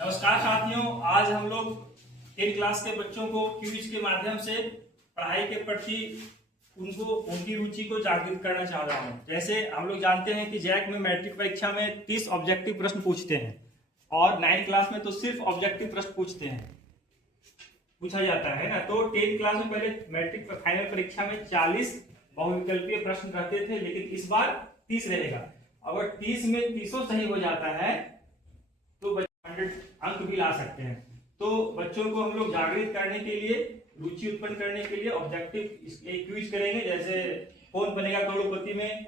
नमस्कार साथियों, आज हम लोग 10th क्लास के बच्चों को क्विज के माध्यम से पढ़ाई के प्रति उनकी रुचि को जागृत करना चाह रहा हूँ। जैसे हम लोग जानते हैं कि जैक में मैट्रिक परीक्षा में 30 ऑब्जेक्टिव प्रश्न पूछते हैं और 9th क्लास में तो सिर्फ ऑब्जेक्टिव प्रश्न पूछा जाता है ना। तो 10th क्लास में पहले मैट्रिक फाइनल परीक्षा में 40 बहुविकल्पीय प्रश्न रहते थे, लेकिन इस बार 30 रहेगा। अगर 30 में 30 सही हो जाता है तो 100 अंक भी ला सकते हैं। तो बच्चों को हम लोग जागृत करने के लिए, रुचि उत्पन्न करने के लिए ऑब्जेक्टिव क्विज करेंगे। जैसे कौन बनेगा करोड़पति में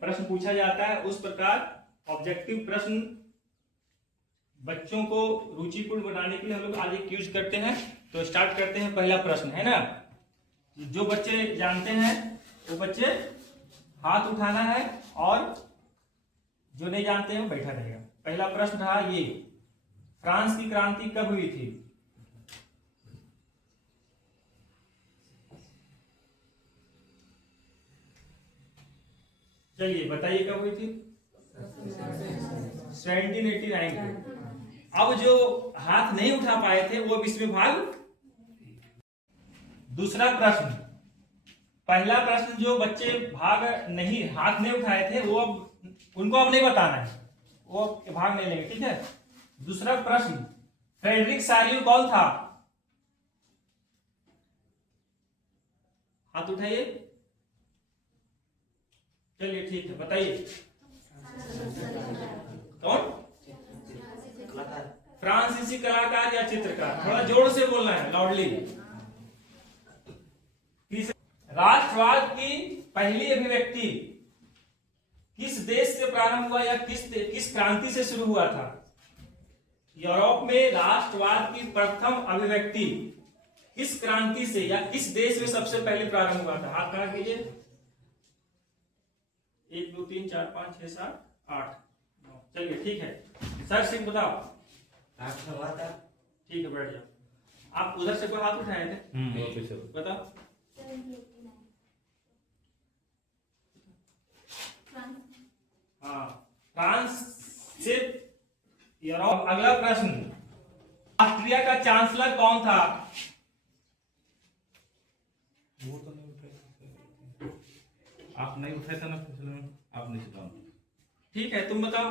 प्रश्न पूछा जाता है, उस प्रकार ऑब्जेक्टिव प्रश्न बच्चों को रुचिपूर्ण बनाने के लिए हम लोग आज एक क्विज करते हैं। तो स्टार्ट करते हैं। पहला प्रश्न है ना, जो बच्चे जानते हैं वो बच्चे हाथ उठाना है और जो नहीं जानते हैं वो बैठा रहेगा। पहला प्रश्न रहा ये, फ्रांस की क्रांति कब हुई थी? चलिए बताइए कब हुई थी? 1789 को। अब जो हाथ नहीं उठा पाए थे वो अब इसमें भाग। दूसरा प्रश्न, पहला प्रश्न जो बच्चे हाथ नहीं उठाए थे वो अब उनको अब नहीं बताना है, वो भाग नहीं लेंगे, ठीक है। दूसरा प्रश्न, फ्रेडरिक सारियो कौन था? हाथ उठाइए। चलिए ठीक है, बताइए कौन? फ्रांसीसी कलाकार या चित्रकार? थोड़ा जोर से बोलना है, लाउडली। राष्ट्रवाद की पहली अभिव्यक्ति किस देश से प्रारंभ हुआ या किस क्रांति से शुरू हुआ था? यूरोप में राष्ट्रवाद की प्रथम अभिव्यक्ति किस क्रांति से या किस देश में सबसे पहले प्रारंभ हुआ था? हाथ खड़ा कीजिए। 1 2 3 4 5 6 7 8 9। चलिए ठीक है। सर सिंह बताओ। ठीक है, बैठ जाओ। आप उधर से कोई हाथ उठाए थे? बताओ। हाँ, फ्रांस से यूरोप। अगला प्रश्न, ऑस्ट्रिया का चांसलर कौन था? वो तो नहीं उठाए, आप नहीं उठाए थे ना पिछले में, आप नहीं चलाओ। ठीक है, तुम बताओ।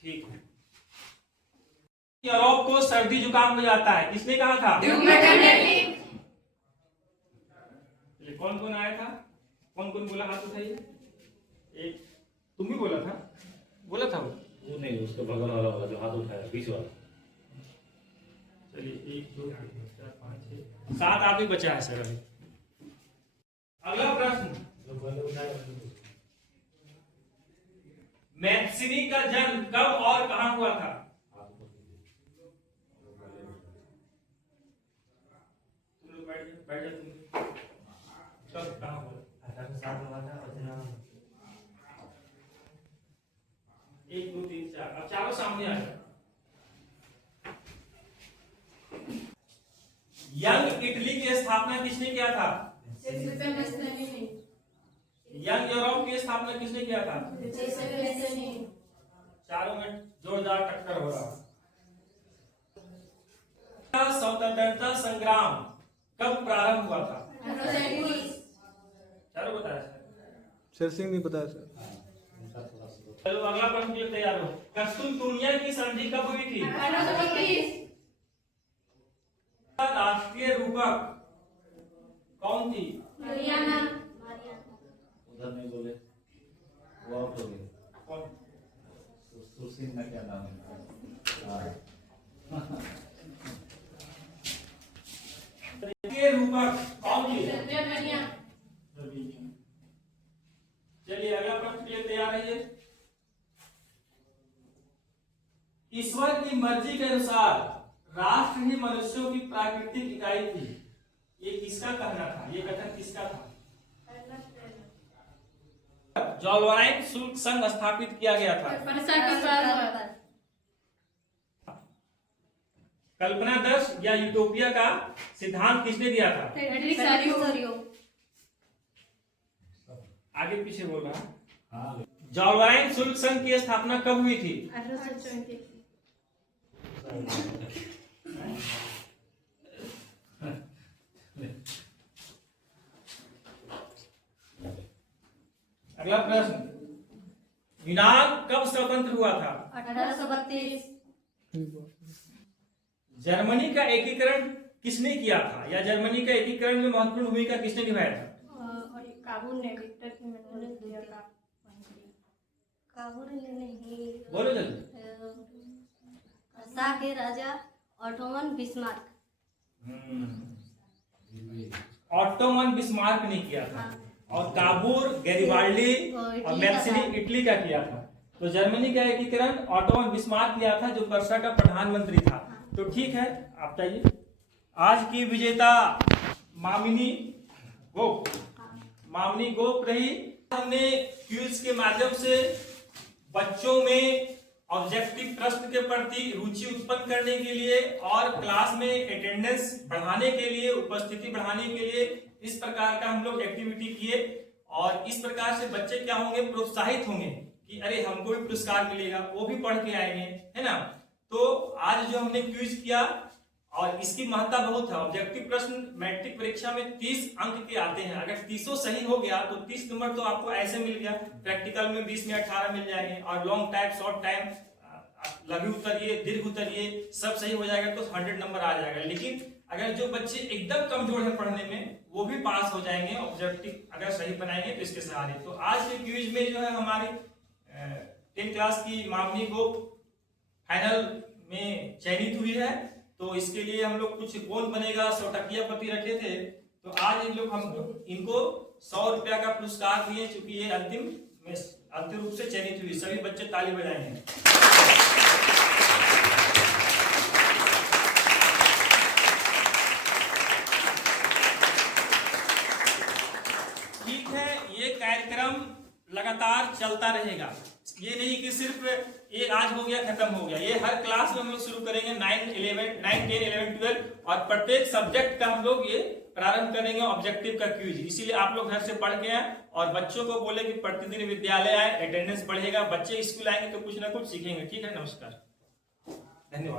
ठीक है। यूरोप को सर्दी जुकाम हो जाता है, किसने कहा था? कौन कौन आया था? कौन कौन बोला? हाथ उठाइए। एक तुम ही बोला था वो नहीं, उसका बगल वाला होगा जो हाथ उठाया, बीच वाला। चलिए 1 2 3 4 5 6 7 आदमी बचा है सर अभी। अगला प्रश्न, मैथ्सिनी का जन्म कब और कहां हुआ था? तुम लोग बैठ जाओ तुम। कब कहां हुआ? 1 2 3 4। अब चारों सामने आ जाओ। यंग इटली की स्थापना किसने किया था? यंग यूरोप की स्थापना किसने किया था? चारों में जोरदार टक्कर हो रहा है। स्वतंत्रता संग्राम कब प्रारंभ हुआ था? चारों बताया सर सिंह नहीं बताया सर। चलो अगला प्रश्न के लिए तैयार हो। कस्तूरबा की संधि कब हुई थी? राष्ट्रीय रूपक कौन थी? उधर नहीं बोले, वो आउट हो गए। कौन? सुरसिंह का क्या नाम है? राष्ट्रीय रूपक कौन थी? चलिए अगला प्रश्न के लिए तैयार रहिए। ईश्वर की मर्जी के अनुसार राष्ट्र ही मनुष्यों की प्राकृतिक इकाई थी, ये किसका कहना था? ये कथन किसका था? जॉलवाइन शुल्क संघ स्थापित किया गया था। कल्पना दर्श या यूटोपिया का सिद्धांत किसने दिया था? आगे पीछे बोल रहा। जॉलराइन शुल्क संघ की स्थापना कब हुई थी? 1834। अगला प्रश्न, यूनान कब स्वतंत्र हुआ था? 1832। जर्मनी का एकीकरण किसने किया था, या जर्मनी का एकीकरण में महत्वपूर्ण भूमिका किसने निभाया था? और काबुल ने विक्टर की मैंने दिया था। काबुल ने नहीं, बोलो जल्दी। शाह के राजा ऑटोमन बिस्मार्क। ऑटोमन बिस्मार्क ने किया था, और काबूल गैरिबाल्डी और मैक्सिनी इटली का किया था। तो जर्मनी का एकीकरण ऑटोमन बिस्मार्क किया था, जो पर्शिया का प्रधानमंत्री था। तो ठीक है, आप चाहिए। आज की विजेता मामिनी गोप रही। हमने क्विज के माध्यम से बच्चों में ऑब्जेक्टिव प्रश्न के प्रति रुचि उत्पन्न करने के लिए और क्लास में अटेंडेंस बढ़ाने के लिए, उपस्थिति बढ़ाने के लिए इस प्रकार का हम लोग एक्टिविटी किए, और इस प्रकार से बच्चे क्या होंगे, प्रोत्साहित होंगे कि अरे हमको भी पुरस्कार मिलेगा, वो भी पढ़ के आएंगे, है ना। तो आज जो हमने क्विज किया, और इसकी महत्ता बहुत है। ऑब्जेक्टिव प्रश्न मैट्रिक परीक्षा में 30 अंक के आते हैं। अगर 30 सही हो गया तो 30 नंबर तो आपको ऐसे मिल गया। प्रैक्टिकल में 20 में 18 मिल जाएंगे, और लॉन्ग टाइम, शॉर्ट टाइम, लघु उत्तरीय, दीर्घ उत्तरीय सब सही हो जाएगा तो 100 नंबर आ जाएगा। लेकिन अगर जो बच्चे एकदम कमजोर है पढ़ने में, वो भी पास हो जाएंगे ऑब्जेक्टिव अगर सही बनाएंगे तो इसके सहारे। तो आज के क्विज में जो है हमारी 10 क्लास की मामनी को फाइनल में चयनित हुई है। तो इसके लिए हम लोग कुछ कौन बनेगा 100 टकिया पति रखे थे। तो आज इन लोग हम इनको 100 रुपया का पुरस्कार दिए, चूंकि ये अंतिम रूप से चयनित हुई। सभी बच्चे ताली बजाएंगे। ठीक है, ये कार्यक्रम लगातार चलता रहेगा। ये नहीं कि सिर्फ ये आज हो गया खत्म हो गया। ये हर क्लास में हम लोग शुरू करेंगे, 9, 10, 11, 12, और प्रत्येक सब्जेक्ट का हम लोग ये प्रारंभ करेंगे ऑब्जेक्टिव का क्विज। इसीलिए आप लोग घर से पढ़ के आए, और बच्चों को बोले कि प्रतिदिन विद्यालय आए, अटेंडेंस बढ़ेगा, बच्चे स्कूल आएंगे तो कुछ ना कुछ सीखेंगे। ठीक है, नमस्कार।